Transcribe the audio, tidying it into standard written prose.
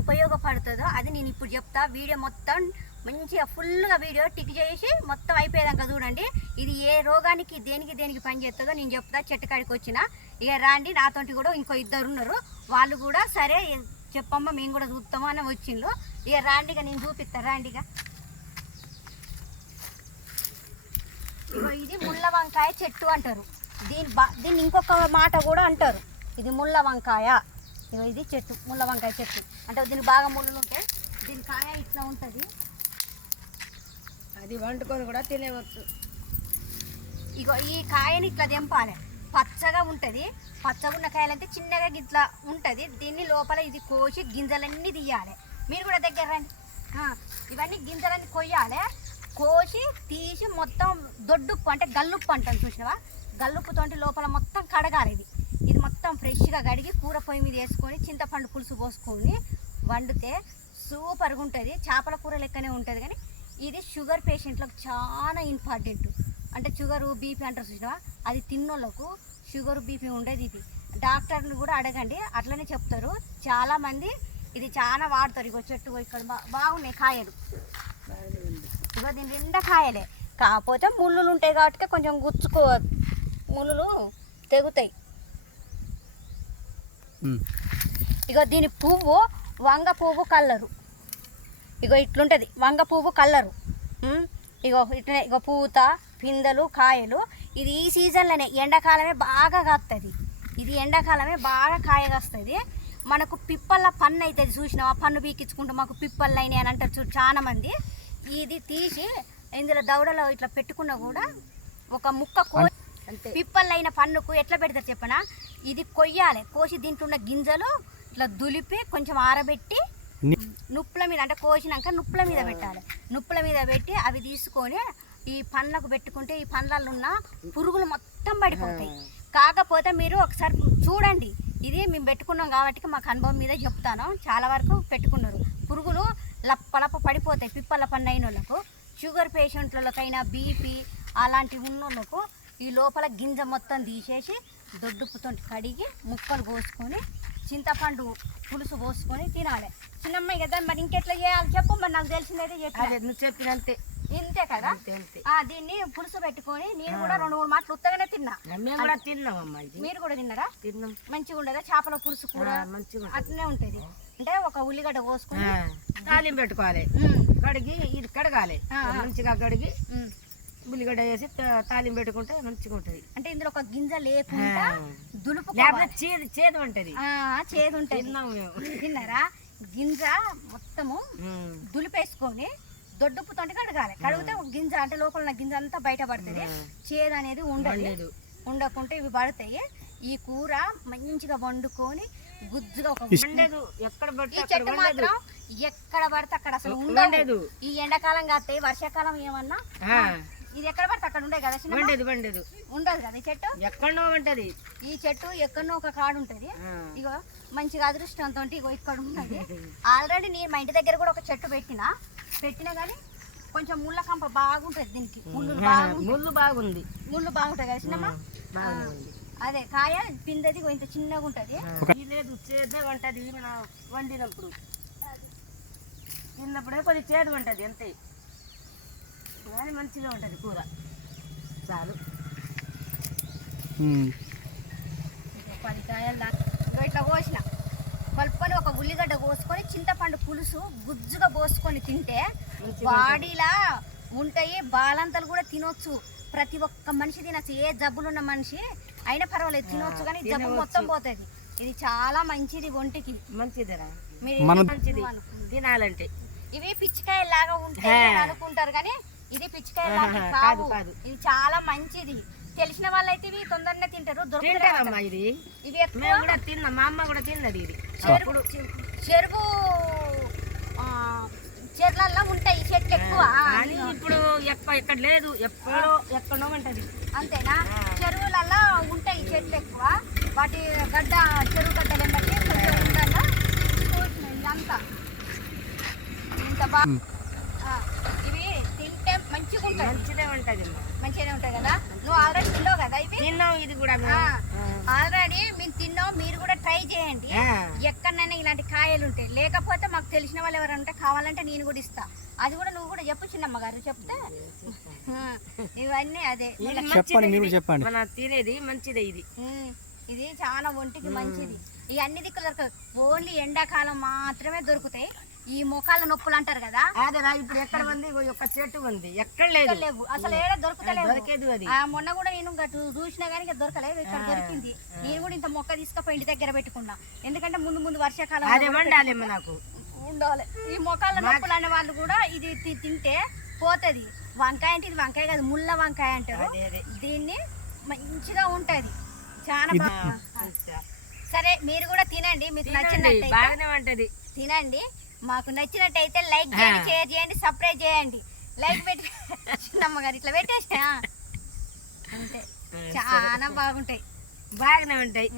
ఉపయోగపడుతుందో అది నేను ఇప్పుడు చెప్తా. వీడియో మొత్తం మంచిగా ఫుల్గా వీడియో టిక్ చేసి మొత్తం అయిపోయేదాకా చూడండి. ఇది ఏ రోగానికి దేనికి పని చేస్తుందో నేను చెప్తా. చెట్టుకాడికి వచ్చిన ఇక రాండి, నాతోటి కూడా ఇంకో ఇద్దరు ఉన్నారు, వాళ్ళు కూడా సరే చెప్పమ్మా మేము కూడా చూస్తాము అని వచ్చిండ్రు. ఇక రాండిగా నేను చూపిస్తా రాండిగా. ఇక ఇది ముళ్ళ వంకాయ చెట్టు అంటారు. దీన్ని ఇంకొక మాట కూడా అంటారు, ఇది ముళ్ళ వంకాయ. ఇక ఇది చెట్టు ముళ్ళ వంకాయ చెట్టు అంటే దీనికి బాగా ముళ్ళు ఉంటాయి. దీని కాయ ఇట్లా ఉంటుంది, అది వండుకొని కూడా తినేవచ్చు. ఇగో ఈ కాయని ఇట్లా తెంపాలి, పచ్చగా ఉంటుంది. పచ్చగా ఉన్న కాయలంటే చిన్నగా ఇట్లా ఉంటుంది. దీన్ని లోపల ఇది కోసి గింజలన్నీ తీయాలి. మీరు కూడా దగ్గర రండి. ఇవన్నీ గింజలన్నీ కొయ్యాలి. కోసి తీసి మొత్తం దొడ్డుప్పు అంటే గల్లుప్పు అంటాను చూసినావా, గల్లుప్పుతో లోపల మొత్తం కడగాలి. ఇది మొత్తం ఫ్రెష్గా కడిగి కూర పొయ్యి మీద వేసుకొని చింతపండు పులుసు పోసుకొని వండితే సూపర్గా ఉంటుంది. చేపల కూర లెక్కనే ఉంటుంది, కానీ ఇది షుగర్ పేషెంట్లకు చాలా ఇంపార్టెంట్. అంటే షుగరు బీపీ అంటారు చూసినావా, అది తిన్నోళ్ళకు షుగర్ బీపీ ఉండేది. ఇది డాక్టర్ని కూడా అడగండి, అట్లనే చెప్తారు. చాలామంది ఇది చాలా వాడతారు. ఇగో చెట్టు ఇక్కడ బాగున్నాయి కాయలు, ఇగో దీని నిండా కాయలే. కాకపోతే ముళ్ళులు ఉంటాయి కాబట్టి కొంచెం గుచ్చుకో, ముళ్ళులు తెగుతాయి. ఇగో దీని పువ్వు వంగ పువ్వు కలరు, ఇగో ఇట్లుంటుంది వంగ పువ్వు కలరు. ఇగో ఇట్లనే ఇగో పూత పిందెలు కాయలు. ఇది ఈ సీజన్లోనే ఎండాకాలమే బాగా కాస్తుంది. ఇది ఎండాకాలమే బాగా కాయ కాస్తుంది. మనకు పిప్పల్ల పన్ను అవుతుంది చూసినావా, పన్ను పీకించుకుంటూ మాకు పిప్పళ్ళు అయినాయి అని అంటారు చూడు చాలా మంది. ఇది తీసి ఇందులో దవడలో ఇట్లా పెట్టుకున్నా కూడా ఒక ముక్క పిప్పళ్ళు అయిన పన్నుకు ఎట్లా పెడతారు చెప్పనా, ఇది కొయ్యాలి. కోసి దీంట్లో ఉన్న గింజలు ఇట్లా దులిపి కొంచెం ఆరబెట్టి నుప్పుల మీద అంటే కోసినాక నుప్పుల మీద పెట్టాలి. నుప్పుల మీద పెట్టి అవి తీసుకొని ఈ పండ్లకు పెట్టుకుంటే ఈ పండ్లలో ఉన్న పురుగులు మొత్తం పడిపోతాయి. కాకపోతే మీరు ఒకసారి చూడండి, ఇది మేము పెట్టుకున్నాం కాబట్టి మాకు అనుభవం మీద చెప్తాను. చాలా వరకు పెట్టుకున్నారు, పురుగులు లప్పలప్ప పడిపోతాయి. పిప్పల పన్ను అయిన వాళ్ళకు, షుగర్ పేషెంట్లకైనా బీపీ అలాంటివి ఉన్నోళ్ళకు ఈ లోపల గింజ మొత్తం తీసేసి దొడ్డుప్పుతో కడిగి ముక్కలు కోసుకొని చింతపండు పులుసు పోసుకొని తినాలి. చిన్నమ్మాయి కదా, మరి ఇంకెట్లా చేయాలి చెప్పు, మరి నాకు తెలిసిందైతే చెప్పాలి. నువ్వు చెప్పినంతే ఇంతే కదా. దీన్ని పులుసు పెట్టుకొని నేను కూడా 2-3 మాటలు ఉత్తగానే తిన్నా. మేము కూడా తిన్నామమ్మా. మీరు కూడా తిన్నారా? తిన్నాం. మంచిగా ఉండదా చేపల పులుసు కూడా? మంచిగా అట్లనే ఉంటుంది. అంటే ఒక ఉల్లిగడ్డ కోసుకొని తాలింపు పెట్టుకోవాలి, కడిగి ఇది కడగాలి మంచిగా, కడిగి ఉల్లిగడ్డ వేసి తాలింపు పెట్టుకుంటే మంచిగా ఉంటుంది. అంటే ఇందులో ఒక గింజ లేకుండా దులుపు చేదు ఉంటుంది. చేదు ఉంటుంది. తిన్నారా? గింజ మొత్తము దులిపేసుకొని దొడ్డుప్పుతో కడగాలి. కడిగితే గింజ అంటే లోపల ఉన్న గింజ అంతా బయట పడుతుంది. చేదు అనేది ఉండకుంటే ఇవి పడతాయి. ఈ కూర మంచిగా వండుకొని గుజ్జుగా ఒక ఎక్కడ పడితే చెట్టు మాత్రం ఎక్కడ పడితే అక్కడ అసలు ఉండదు. ఈ ఎండాకాలం కాస్తాయి, వర్షాకాలం ఏమన్నా ఇది ఎక్కడ పడితే అక్కడ ఉండే కదా, ఉండదు కదా ఈ చెట్టు. ఎక్కడో ఉంటది ఈ చెట్టు, ఎక్కడో ఒక కాడు ఉంటది. ఇగో మంచిగా అదృష్టంతో ఇగో ఇక్కడ ఉన్నది. ఆల్రెడీ నేను మా ఇంటి దగ్గర కూడా ఒక చెట్టు పెట్టినా కానీ కొంచెం ముళ్ళ కంప బాగుంటది దీనికి. ముళ్ళు బాగుంది, ముళ్ళు బాగుంటాయి కదా చిన్నమ్మ. అదే కాయ పిందది ఇంత చిన్నగా ఉంటది. లేదు చేదే ఉంటది, వండినప్పుడు తిన్నప్పుడే కొద్ది చేదు ఉంటది అంతే, కానీ మంచిగా ఉంటుంది కూర. చాలు 10 కాయలు ఇట్లా కోసిన కలుపుకొని ఒక ఉల్లిగడ్డ కోసుకొని చింతపండు పులుసు గుజ్జుగా పోసుకొని తింటే బాడీలా ఉంటాయి. బాలంతలు కూడా తినొచ్చు, ప్రతి ఒక్క మనిషి తినచ్చు. ఏ జబ్బులున్న మనిషి అయినా పర్వాలేదు తినొచ్చు, కానీ జబ్బు మొత్తం పోతుంది. ఇది చాలా మంచిది, ఒంటికి మంచిదిరా, మంచిది తినాలంటే. ఇవి పిచ్చికాయ లాగా ఉంటాయి అనుకుంటారు, కానీ ఇది పిచ్చికాయ లాగా కాదు. ఇది చాలా మంచిది. తెలిసిన వాళ్ళైతే ఇవి తొందరగా తింటారు. దొరుకుతాయమ్మా ఇది. ఇవి కూడా తిన్నా, మా అమ్మ కూడా తిన్నది. ఇది చెరుకు చెర్లల్లో ఉంటాయి చెట్టు ఎక్కువ. ఇప్పుడు ఎక్కువ ఇక్కడ లేదు, ఎక్కడో ఉంటది అంతేనా? చెరువులలో ఉంటాయి చెట్లు ఎక్కువ. వాటి గడ్డ చెరువు గడ్డలు బట్టి కొంచెం ఉండాలా ఇదంతా ఇంత బాగా. ఇవి తింటే మంచిగా ఉంటాయి, మంచిగానే ఉంటాయి కదా. నువ్వు ఆల్రెడీ తిన్నావు కదా ఇవి? తిన్నావు, ఇది కూడా ఆల్రెడీ మేము తిన్నాం. మీరు కూడా ట్రై ట్రై చేయండి. ఆ. ఎక్కడైనా ఇలాంటి కాయలు ఉంటాయి, లేకపోతే మాకు తెలిసిన వాళ్ళు ఎవరైనా ఉంటే కావాలంటే నేను కూడా ఇస్తా. అది కూడా నువ్వు కూడా చెప్పు చిన్నమ్మ గారు, చెప్తే ఇవన్నీ అదే ఇది చెప్పండి, మీరు మంచిదే, చెప్పండి. మన తినేది మంచిదే ఇది. ఇది చాలా ఒంటికి మంచిది. ఈ అన్ని దిక్కులు దొరకదు, ఓన్లీ ఎండాకాలం మాత్రమే దొరుకుతాయి. ఈ మొఖాల నొప్పులు అంటారు కదా, అదేరా ఇప్పుడు ఎక్కడ ఉంది, ఇగో ఒక చెట్టు ఉంది, ఎక్కడ లేదు, లేవు అసలు, ఏడ దొరుకుతలేవు. దొరికేది అది. మొన్న కూడా నేను చూసినా కానీ ఇక దొరకలేదు, ఇక్కడ దొరికింది. నేను కూడా ఇంత మొక్క తీసుకపోయి ఇంటి దగ్గర పెట్టుకున్నా, ఎందుకంటే ముందు ముందు వర్షాకాలం అదే వండాలేమో నాకు ఉండాలి. ఈ మొక్కల నొప్పులు అనే వాళ్ళు కూడా ఇది తింటే పోతుంది. వంకాయ అంటే ఇది వంకాయ కాదు, ముళ్ళ వంకాయ అంటారు. అదే అదే. దీన్ని మంచిగా ఉంటది, చాలా బాగా. సరే మీరు కూడా తినండి, మీకు నచ్చినట్టయితే బాగానే ఉంటది, తినండి. మాకు నచ్చినట్టయితే లైక్ చేయండి, షేర్ చేయండి, సబ్స్క్రైబ్ చేయండి. లైక్ పెట్టి చిన్నమ్మ గారు ఇట్లా పెట్టేసా అంతే, చాలా బాగుంటాయి, బాగానే ఉంటాయి.